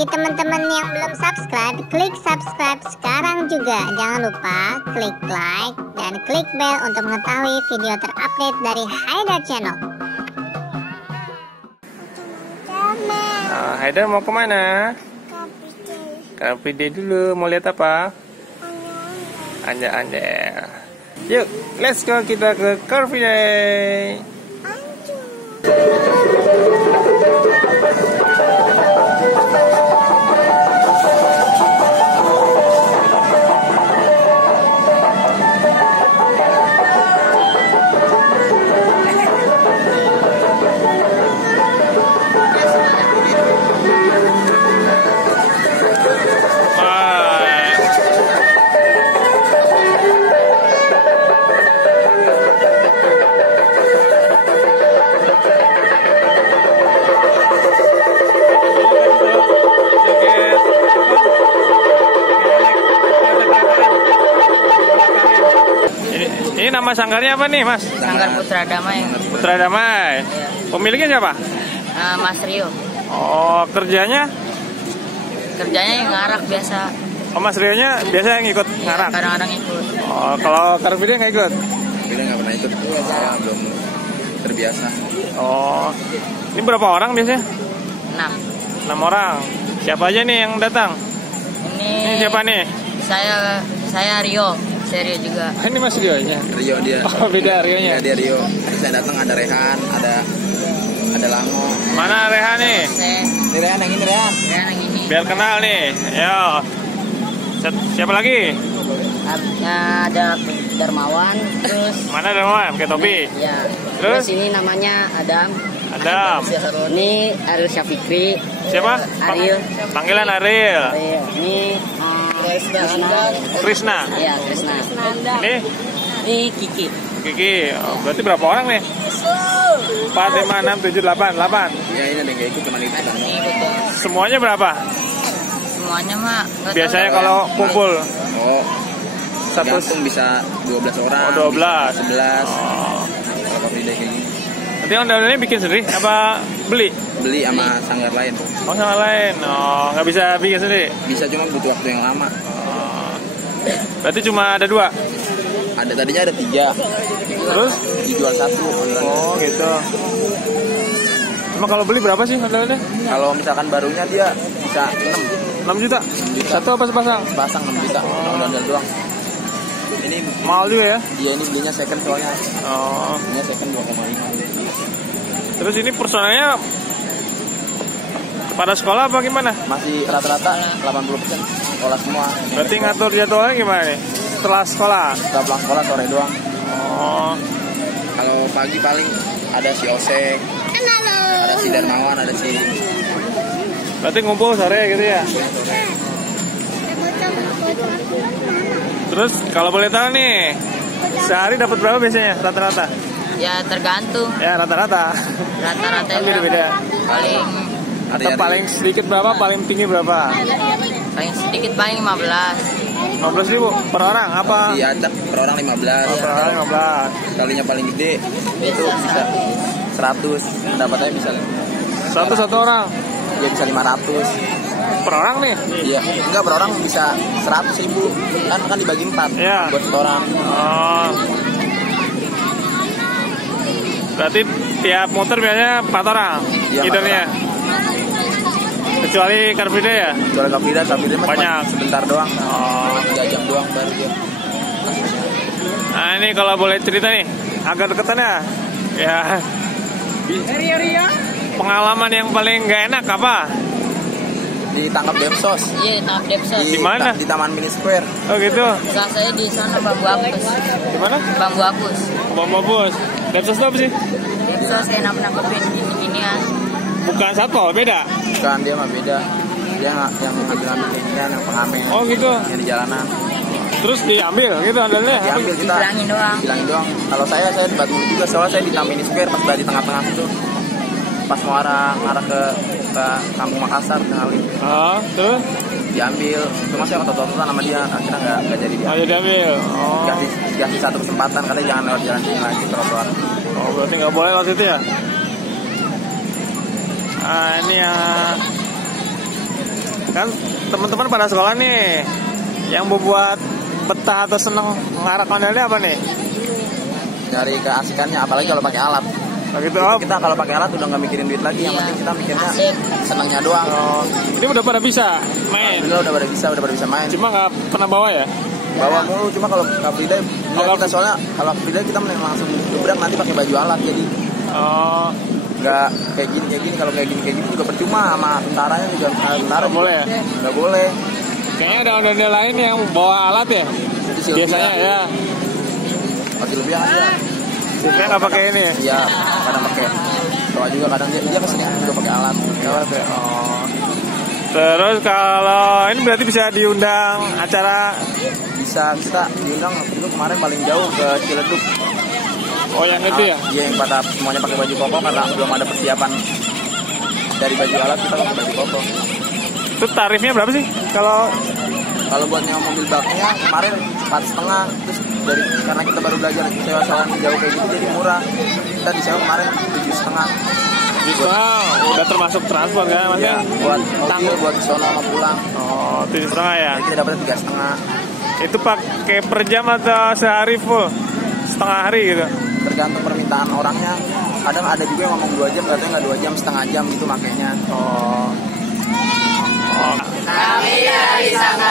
Bagi teman-teman yang belum subscribe, klik subscribe sekarang juga. Jangan lupa klik like dan klik bell untuk mengetahui video terupdate dari Haidar Channel. Haidar mau kemana? Car Free Day dulu. Mau lihat apa? Anja-anja. Yuk, let's go, kita ke Car Free Day. Ini nama sanggarnya apa nih, Mas? Sanggar Putra Damai. Putra Damai. Ya. Pemiliknya siapa? Mas Rio. Oh, kerjanya? Kerjanya yang ngarak biasa. Oh, Mas Rio-nya biasa yang ikut ngarak? Ya, kadang-kadang ikut. Oh, kalau Car Free Day nggak ikut? Kita nggak pernah ikut, saya belum terbiasa. Oh, ini berapa orang biasanya? 6. 6 orang. Siapa aja nih yang datang? Ini siapa nih? Saya Rio. Saya Rio juga. Ini Mas Rio-nya? Rio dia. Oh, beda Rio-nya? Ya, dia Rio. Saya datang ada Rehan, ada Lango. Mana Rehan nih? Ini Rehan yang ini, Rehan. Rehan yang ini. Biar kenal nih. Ayo. Siapa lagi? Ada Darmawan, terus Mana Darmawan? Pakai topi. ya. Terus? Ini namanya Adam. Adam. Ini Ariel Syafikri. Siapa? Ariel. Panggilan Ariel. Ini Krisna. Ya, Krisna. Ini Kiki. Kiki. Oh, berarti berapa orang nih? 4, 5, 6, 7, 8. 8. Ya ini ada yang nggak ikut, cuma itu kan. Semuanya berapa? Semuanya mah nggak Biasanya tahu. kalau kumpul Oh, satu. tergantung bisa 12 orang. Oh, 12. Bisa 11. Oh. Kalau Car Free Day kayak gini. Nanti ondel-ondelnya bikin sendiri apa beli? Beli sama sanggar lain. Oh, sama lain. Oh, nggak bisa bikin sendiri. Bisa, cuma butuh waktu yang lama. Oh. Berarti cuma ada 2. Tadinya ada 3. Terus? Dijual 1. Oh, gitu. Cuma kalau beli berapa sih ondel-ondelnya? Kalau misalkan barunya dia bisa 6. 6 juta? Satu apa sepasang? Pasang 6 juta. Ondel doang. Ini Mahal juga ya? dia ini belinya second soalnya. Oh. Belinya second 2,5. Terus ini personelnya pada sekolah apa gimana? Masih rata-rata 80% sekolah semua. Berarti ngatur jadwalnya gimana nih? Setelah sekolah? Setelah pulang sekolah sore doang. Oh. Kalau pagi paling ada si Osek, ada si Darmawan, ada si. Berarti ngumpul sore gitu ya? Terus kalau boleh tahu nih, sehari dapat berapa biasanya rata-rata? Ya tergantung. Ya rata-rata. Rata-rata Kan beda-beda. paling Atau paling sedikit berapa, paling tinggi berapa? sedikit paling 15. 15.000 per orang apa? Iya, ada per orang 15. Oh, per orang 15. Kalinya paling gede itu bisa 100, pendapatannya bisa 101 orang? ya bisa 500. Per orang nih? Iya, enggak per orang bisa 100.000. Kan dibagi 4 Iya. buat 1 orang. Oh. Berarti tiap motor biasanya 4 orang Iya, leadernya. Kecuali Car Free Day ya? Jual Car Free Day mah Banyak. sebentar doang. Oh. 3 jam doang baru dia. Nah ini kalau boleh cerita nih, agak deketan ya. Ya. Pengalaman yang paling gak enak apa? Ditangkap Depsos. Iya, tahap Depsos. Di mana? Di Taman Mini Square. Oh gitu. Salah saya di sana Bambu Apus. Di mana? Bambu Apus. Bang Bos. Depsos itu apa sih? Depsos saya nangkepin gini-ginian. Bukan satpol, beda. Bukan, dia mah beda. Dia yang ngambil ini kan, yang pengamen. Oh gitu. Yang di jalanan. Terus diambil gitu andalnya. Diambil kita. Bilangin doang. Bilangin doang. Kalau saya debat mulu juga, soalnya saya di Taman Mini Square pas di tengah-tengah situ. Pas mau ngarah ke Kampung Makassar kali. Ah, terus? Diambil. Cuma saya otot-ototan sama dia, akhirnya nggak jadi dia. Oh, ya diambil. Oh. Dikasih 1 kesempatan, katanya jangan lewat jalan sini lagi, trotoar. Oh, berarti nggak boleh waktu itu ya? Ah, ini ya. Kan teman-teman pada sekolah nih, yang membuat betah atau seneng ngarak ondelnya apa nih? Dari keasikannya, apalagi kalau pakai alat. Begitu Kita kalau pakai alat udah nggak mikirin duit lagi, yang penting kita mikirnya senangnya doang. Oh, ini udah pada bisa main. Alhamdulillah udah pada bisa main. Cuma nggak pernah bawa ya? Bawa mulu, cuma kalau Car Free Day kita soalnya kalau Free Day kita mending langsung gebrak nanti pakai baju alat, jadi nggak kayak gini. Kalau kayak gini juga percuma, sama tentaranya juga. Tentara Nggak boleh ya? Nggak boleh. Kayaknya ada ondel lain yang bawa alat ya? Biasanya ya. Masih lebih aja. Silvia nggak pakai ini ya? Iya, kadang pakai. Soalnya juga kadang dia kesini juga pakai alat. Oh. Terus kalau ini berarti bisa diundang acara? Bisa, kita diundang itu kemarin paling jauh ke Ciledug. Oh yang itu ya? Iya, yang pada semuanya pakai baju koko karena belum ada persiapan dari baju alat, kita pakai baju koko. Itu tarifnya berapa sih? Kalau buat nyewa mobil baknya kemarin 4,5, terus karena kita baru belajar sewa-sewaan jauh kayak gitu jadi murah. Kita disewa kemarin 7,5. Udah termasuk transport kan? Iya, buat mobil, buat sono sama pulang. Oh, 7,5 ya? Jadi kita dapatnya 3,5. Itu pakai per jam atau sehari full? Setengah hari gitu? Tergantung permintaan orangnya. Kadang ada juga yang ngomong 2 jam, katanya nggak 2 jam, setengah jam gitu makanya. Oh. Kami dari Sanggar